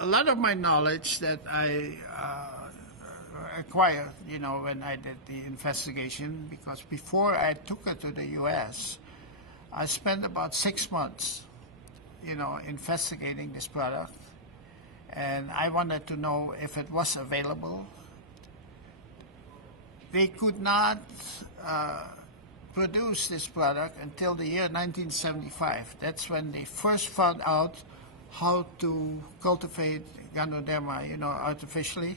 a lot of my knowledge that I acquired, when I did the investigation, because before I took it to the U.S., I spent about 6 months, investigating this product, and I wanted to know if it was available. They could not produce this product until the year 1975. That's when they first found out how to cultivate Ganoderma, artificially.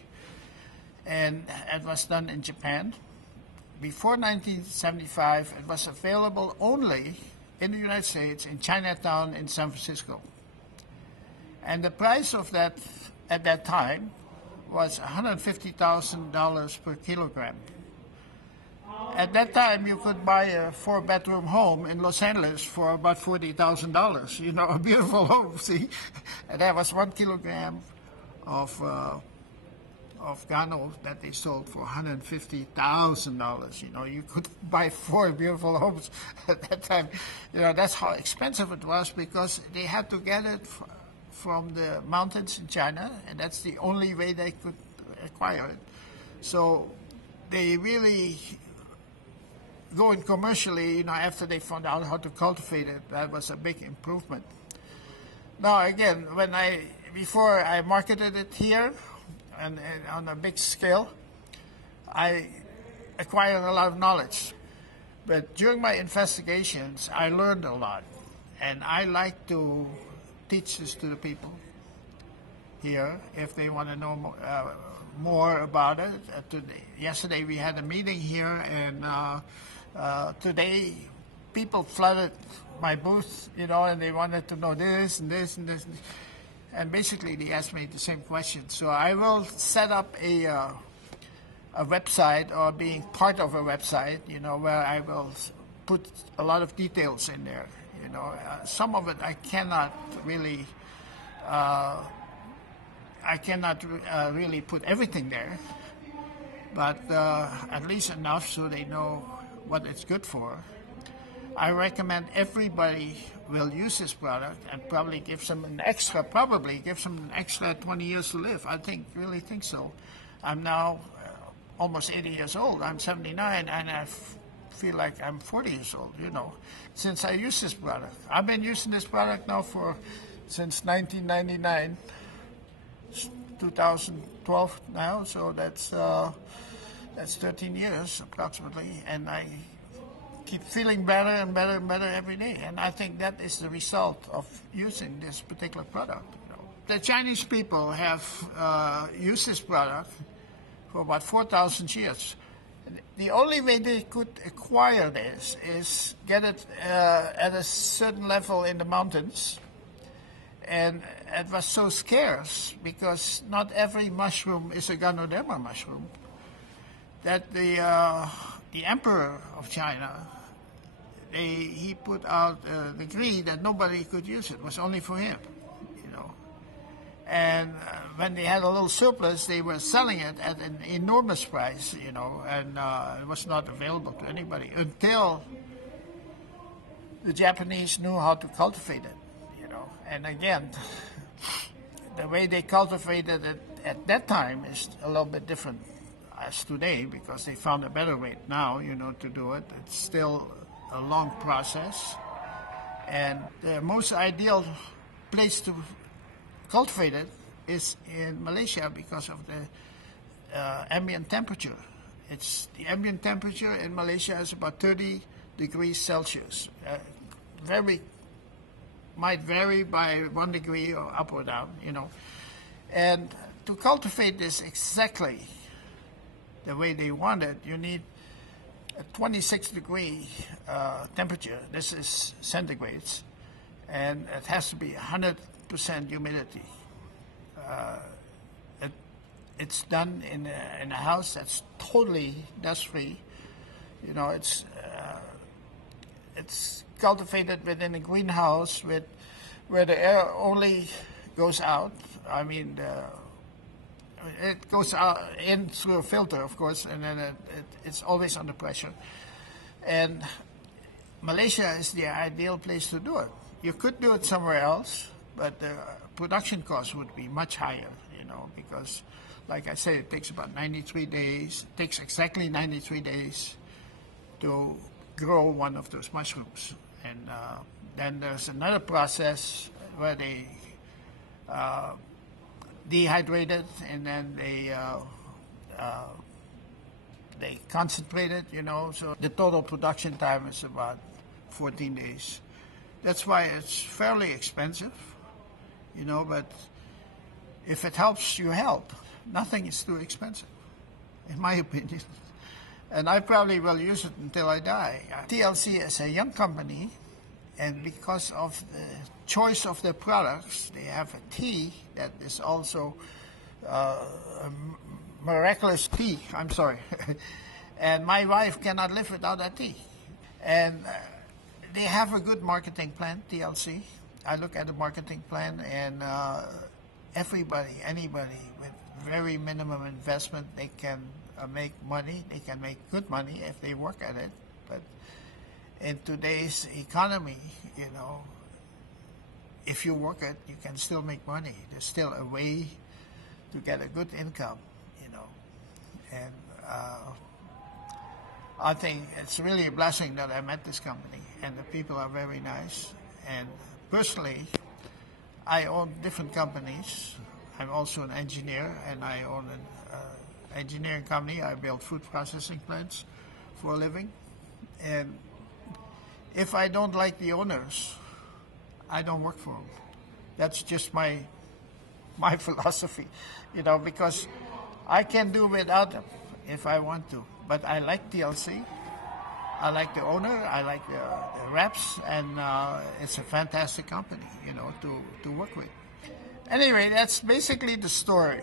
And it was done in Japan. Before 1975, it was available only in the United States, in Chinatown, in San Francisco. And the price of that at that time was $150,000 per kilogram. At that time, you could buy a 4-bedroom home in Los Angeles for about $40,000. A beautiful home, see? And that was 1 kilogram of Gano that they sold for $150,000. You could buy 4 beautiful homes at that time. That's how expensive it was, because they had to get it from the mountains in China, and that's the only way they could acquire it. So they really going commercially, after they found out how to cultivate it, that was a big improvement. Now again, before I marketed it here and on a big scale, I acquired a lot of knowledge. But during my investigations, I learned a lot, and I like to teach this to the people here if they want to know more about it. Yesterday we had a meeting here, and today people flooded my booth, and they wanted to know this and this and this. And basically they asked me the same question. So I will set up a website, or being part of a website, where I will put a lot of details in there. Some of it I cannot really really put everything there, but at least enough so they know what it's good for. I recommend everybody will use this product, and probably gives them an extra 20 years to live. Really think so. I'm now almost 80 years old. I'm 79, and I feel like I'm 40 years old, since I use this product. I've been using this product now since 1999, 2012 now, so that's 13 years approximately, and I keep feeling better and better and better every day, and I think that is the result of using this particular product. The Chinese people have used this product for about 4,000 years. The only way they could acquire this is get it at a certain level in the mountains, and it was so scarce because not every mushroom is a Ganoderma mushroom, that the emperor of China, he put out a decree that nobody could use it. It was only for him, And when they had a little surplus, they were selling it at an enormous price, and it was not available to anybody until the Japanese knew how to cultivate it, And again, the way they cultivated it at that time is a little bit different as today, because they found a better way now, to do it. It's still a long process, and the most ideal place to cultivate it is in Malaysia because of the ambient temperature. The ambient temperature in Malaysia is about 30 degrees Celsius. Might vary by 1 degree or up or down, And to cultivate this exactly the way they want it, you need a 26-degree temperature. This is centigrades, and it has to be 100% humidity. It's done in a house that's totally dust-free. It's cultivated within a greenhouse where the air only goes out. It goes out in through a filter, of course, and then it's always under pressure. And Malaysia is the ideal place to do it. You could do it somewhere else, but the production cost would be much higher, because, like I said, it takes about 93 days. It takes exactly 93 days to grow one of those mushrooms. And then there's another process where they dehydrate it, and then they concentrate it, so the total production time is about 14 days. That's why it's fairly expensive, but if it helps you help, nothing is too expensive, in my opinion. And I probably will use it until I die. TLC is a young company, and because of the choice of their products, they have a tea that is also a miraculous tea. I'm sorry. And my wife cannot live without that tea. And they have a good marketing plan, TLC. I look at the marketing plan, and anybody with very minimum investment, they can make money. They can make good money if they work at it. But in today's economy, if you work it, you can still make money. There's still a way to get a good income, And I think it's really a blessing that I met this company, and the people are very nice. And personally, I own different companies. I'm also an engineer, and I own an engineering company. I build food processing plants for a living. And if I don't like the owners, I don't work for them. That's just my philosophy, because I can do without them if I want to. But I like TLC. I like the owner. I like the reps, and it's a fantastic company, to work with. Anyway, that's basically the story.